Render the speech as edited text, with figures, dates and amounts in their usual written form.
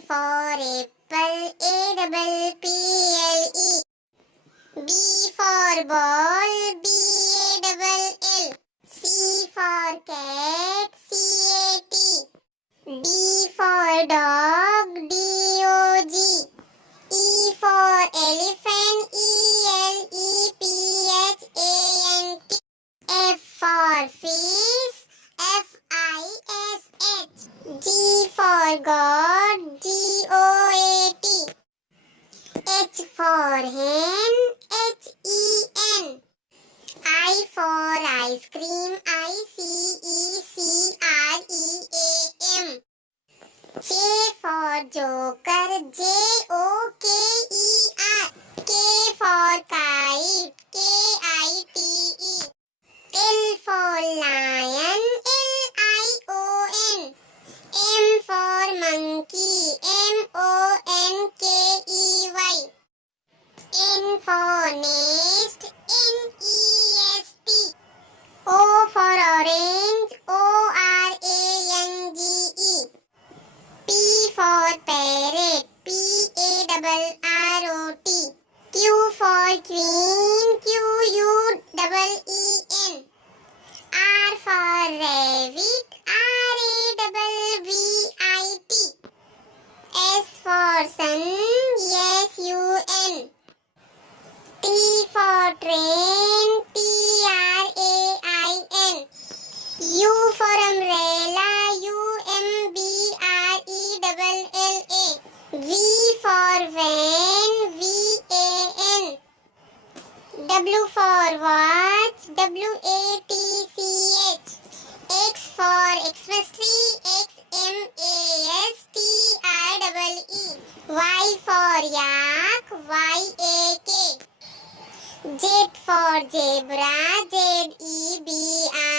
for apple, apple. B for ball, ball. C for cat, cat. D for dog, dog. E for elephant, elephant. F for fish, fish. G for God, goat. H for hen, hen. I for ice cream, ICECREAM. J for joker, JOKER. K for kite, KITE. L for lion, LION. M for monkey, MONKEY. N for nest, NEST. O for orange, ORANGE. P for parrot, PARROT. Q for queen, QUEEN. R for rabbit, RABBIT. S for sun, SUN. T for train, TRAIN. U for umbrella, UMBRELLA. V for van, VAN. W for watch, WATCH. X for Xmas tree, XMASTREE. Y for yak, YAK. Z for zebra, ZEBRA.